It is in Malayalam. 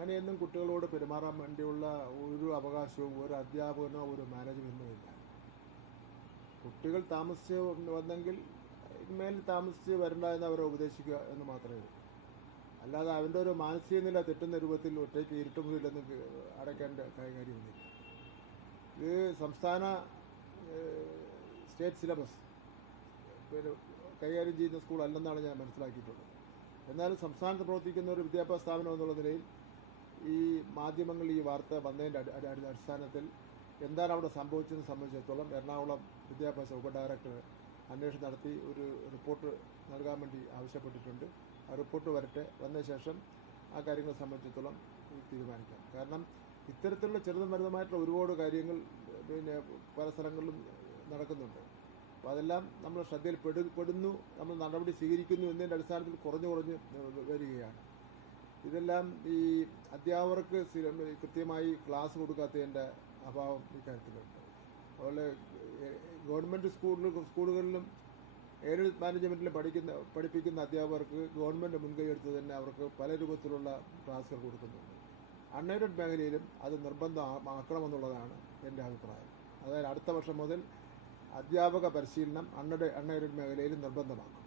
അങ്ങനെയൊന്നും കുട്ടികളോട് പെരുമാറാൻ വേണ്ടിയുള്ള ഒരു അവകാശവും ഒരു അധ്യാപകനോ ഒരു മാനേജ്മെന്റോ ഇല്ല. കുട്ടികൾ താമസിച്ച് വന്നെങ്കിൽ മേൽ താമസിച്ച് വരണ്ട എന്ന് അവരെ ഉപദേശിക്കുക എന്ന് മാത്രമേ ഉള്ളൂ. അല്ലാതെ അവന്റെ ഒരു മാനസിക നില തെറ്റുന്ന രൂപത്തിൽ ഒറ്റയ്ക്ക് ഇരുട്ടുമുറിയിലൊന്നും അടയ്ക്കേണ്ട കാര്യമൊന്നുമില്ല. ഇത് സംസ്ഥാന സ്റ്റേറ്റ് സിലബസ് കൈകാര്യം ചെയ്യുന്ന സ്കൂൾ അല്ലെന്നാണ് ഞാൻ മനസ്സിലാക്കിയിട്ടുള്ളത്. എന്നാലും സംസ്ഥാനത്ത് പ്രവർത്തിക്കുന്ന ഒരു വിദ്യാഭ്യാസ സ്ഥാപനം എന്നുള്ള നിലയിൽ ഈ മാധ്യമങ്ങളിൽ ഈ വാർത്ത വന്നതിന്റെ അടി- അടി- അടി- അടിസ്ഥാനത്തിൽ എന്താണ് അവിടെ സംഭവിച്ചതെന്ന് സംബന്ധിച്ചിടത്തോളം എറണാകുളം വിദ്യാഭ്യാസ ഉപഡയറക്ടർ അന്വേഷണം നടത്തി ഒരു റിപ്പോർട്ട് നൽകാൻ വേണ്ടി ആവശ്യപ്പെട്ടിട്ടുണ്ട്. ആ റിപ്പോർട്ട് വരട്ടെ. വന്ന ശേഷം ആ കാര്യങ്ങളെ സംബന്ധിച്ചിടത്തോളം തീരുമാനിക്കാം. കാരണം ഇത്തരത്തിലുള്ള ചെറുതും വലുതുമായിട്ടുള്ള ഒരുപാട് കാര്യങ്ങൾ പിന്നെ പല സ്ഥലങ്ങളിലും നടക്കുന്നുണ്ട്. അപ്പോൾ അതെല്ലാം നമ്മൾ ശ്രദ്ധയിൽ പെടു പെടുന്നു നമ്മൾ നടപടി സ്വീകരിക്കുന്നു എന്നതിന്റെ അടിസ്ഥാനത്തിൽ കുറഞ്ഞു കുറഞ്ഞ് വരികയാണ്. ഇതെല്ലാം ഈ അധ്യാപകർക്ക് കൃത്യമായി ക്ലാസ് കൊടുക്കാത്തതിന്റെ അഭാവം ഇക്കാര്യത്തിലുണ്ട് അതുപോലെ ഗവൺമെന്റ് സ്കൂളിൽ സ്കൂളുകളിലും എയ്ഡഡ് മാനേജ്മെന്റിൽ പഠിക്കുന്ന പഠിപ്പിക്കുന്ന അധ്യാപകർക്ക് ഗവൺമെന്റ് മുൻകൈ എടുത്ത് തന്നെ അവർക്ക് പല രൂപത്തിലുള്ള ക്ലാസ്സുകൾ കൊടുക്കുന്നുണ്ട്. അൺഎയ്ഡഡ് മേഖലയിലും അത് നിർബന്ധമാക്കണമെന്നുള്ളതാണ് എന്റെ അഭിപ്രായം. അതായത് അടുത്ത വർഷം മുതൽ അധ്യാപക പരിശീലനം അൺഎയ്ഡഡ് അൺഎയ്ഡഡ് മേഖലയിൽ നിർബന്ധമാക്കും.